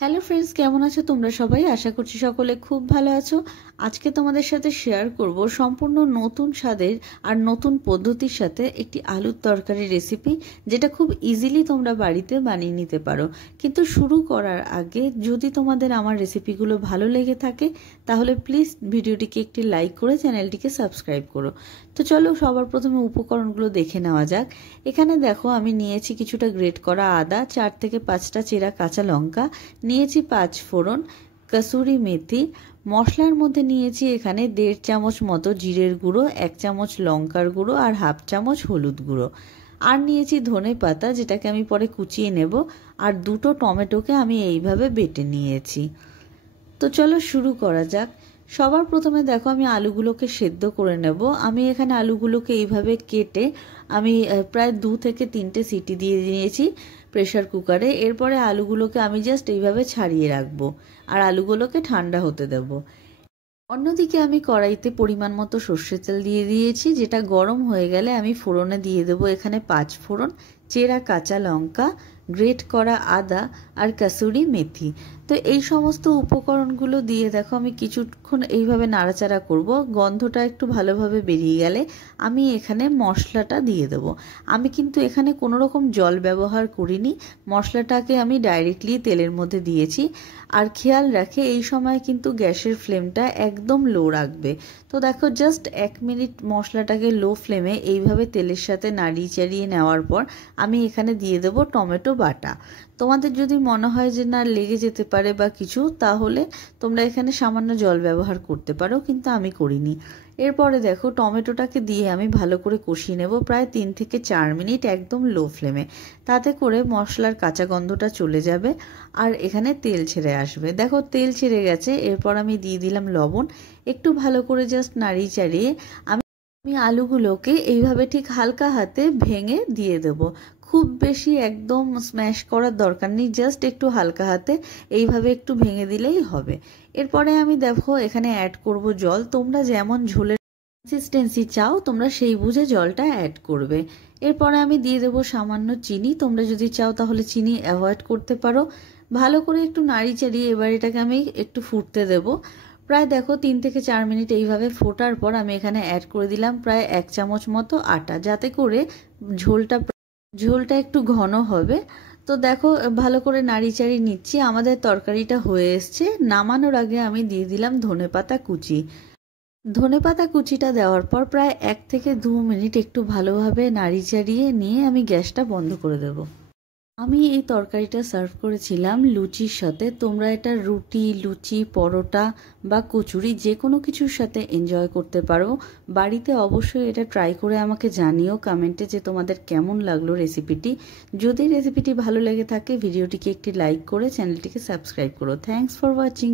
Hello friends, কেমন আছো তোমরা সবাই? আশা করছি সকলে খুব ভালো আছো। আজকে তোমাদের সাথে শেয়ার করব সম্পূর্ণ নতুন স্বাদের আর নতুন পদ্ধতির সাথে একটি আলুর তরকারি রেসিপি, যেটা খুব ইজিলি তোমরা বাড়িতে বানিয়ে নিতে পারো। কিন্তু শুরু করার আগে যদি তোমাদের আমার রেসিপিগুলো ভালো লেগে থাকে তাহলে প্লিজ ভিডিওটিকে একটি লাইক করে চ্যানেলটিকে সাবস্ক্রাইব করো। তো চলো সবার প্রথমে উপকরণগুলো দেখে নেওয়া যাক। এখানে দেখো আমি নিয়েছি কিছুটা গ্রেট করা আদা, 4 থেকে 5টা চেরা কাঁচা লঙ্কা, নিয়েছি 5 ফোড়ন, কসুরি মেথি। মশলার মধ্যে নিয়েছি এখানে 1.5 চামচ মতো জিরের গুঁড়ো, 1 চামচ লঙ্কার গুঁড়ো আর হাফ চামচ হলুদ গুঁড়ো। আর নিয়েছি ধনে পাতা, যেটাকে আমি পরে কুচিয়ে নেব। আর 2টো টমেটোকে আমি এইভাবে বেটে নিয়েছি। তো চলো শুরু করা যাক। সবার প্রথমে দেখো আমি আলুগুলোকে সেদ্ধ করে নেব। আমি এখানে আলুগুলোকে এইভাবে কেটে আমি প্রায় 2 থেকে 3টে সিটি দিয়ে দিয়েছি প্রেসার কুকারে। এরপরে আলুগুলোকে আমি জাস্ট এইভাবে ছাড়িয়ে রাখবো আর আলুগুলোকে ঠান্ডা হতে দেব। অন্যদিকে আমি কড়াইতে পরিমাণ মতো সর্ষের তেল দিয়ে দিয়েছি, যেটা গরম হয়ে গেলে আমি ফোড়নে দিয়ে দেবো এখানে 5 ফোড়ন, চেরা কাঁচা লঙ্কা, গ্রেট করা আদা আর কসুরি মেথি। তো এই সমস্ত উপকরণগুলো দিয়ে দেখো আমি কিছুক্ষণ এইভাবে নাড়াচাড়া করব। গন্ধটা একটু ভালোভাবে বেরিয়ে গেলে আমি এখানে মশলাটা দিয়ে দেবো। আমি কিন্তু এখানে কোনো রকম জল ব্যবহার করিনি, মশলাটাকে আমি ডাইরেক্টলি তেলের মধ্যে দিয়েছি। আর খেয়াল রাখে এই সময় কিন্তু গ্যাসের ফ্লেমটা একদম লো রাখবে। তো দেখো জাস্ট 1 মিনিট মশলাটাকে লো ফ্লেমে এইভাবে তেলের সাথে নাড়িয়ে চাড়িয়ে নেওয়ার পর আমি এখানে দিয়ে দেবো টমেটো বাটা। তোমাদের যদি মনে হয় যে না লেগে যেতে পারে বা কিছু, তাহলে তোমরা এখানে সামান্য জল ব্যবহার করতে পারো, কিন্তু আমি করিনি। এরপরে দেখো টমেটোটাকে দিয়ে আমি ভালো করে কষিয়ে নেব প্রায় 3 থেকে 4 মিনিট একদম লো ফ্লেমে। তাতে করে মশলার কাঁচা গন্ধটা চলে যাবে আর এখানে তেল ছেড়ে আসবে। দেখো তেল ছেড়ে গেছে। এরপর আমি দিয়ে দিলাম লবণ। একটু ভালো করে জাস্ট নাড়িয়ে চাড়িয়ে আমি আলুগুলোকে এইভাবে ঠিক হালকা হাতে ভেঙে দিয়ে দেব। খুব বেশি একদম স্ম্যাশ করার দরকার নেই, জাস্ট একটু হালকা হাতে এইভাবে একটু ভেঙে দিলেই হবে। এরপরে আমি দেখো এখানে অ্যাড করব জল। তোমরা যেমন ঝোলের কনসিস্টেন্সি চাও তোমরা সেই বুঝে জলটা অ্যাড করবে। এরপরে আমি দিয়ে দেবো সামান্য চিনি। তোমরা যদি চাও তাহলে চিনি অ্যাভয়েড করতে পারো। ভালো করে একটু নাড়ি চাড়িয়ে এবার এটাকে আমি একটু ফুটতে দেবো। প্রায় দেখো 3 থেকে 4 মিনিট এইভাবে ফোটার পর আমি এখানে অ্যাড করে দিলাম প্রায় 1 চামচ মতো আটা, যাতে করে ঝোলটা একটু ঘন হবে। তো দেখো ভালো করে নাড়িচাড়ি নিচ্ছি। আমাদের তরকারিটা হয়ে এসছে। নামানোর আগে আমি দিয়ে দিলাম ধনেপাতা কুচি। ধনেপাতা কুচিটা দেওয়ার পর প্রায় 1 থেকে 2 মিনিট একটু ভালোভাবে নাড়িচাড়িয়ে নিয়ে আমি গ্যাসটা বন্ধ করে দেব। আমি এই তরকারিটা সার্ভ করেছিলাম লুচির সাথে। তোমরা এটা রুটি, লুচি, পরোটা বা কচুরি যে কোনো কিছুর সাথে এনজয় করতে পারো। বাড়িতে অবশ্যই এটা ট্রাই করে আমাকে জানিও কমেন্টে যে তোমাদের কেমন লাগলো রেসিপিটি। যদি রেসিপিটি ভালো লেগে থাকে ভিডিওটিকে একটি লাইক করে চ্যানেলটিকে সাবস্ক্রাইব করো। Thanks for watching.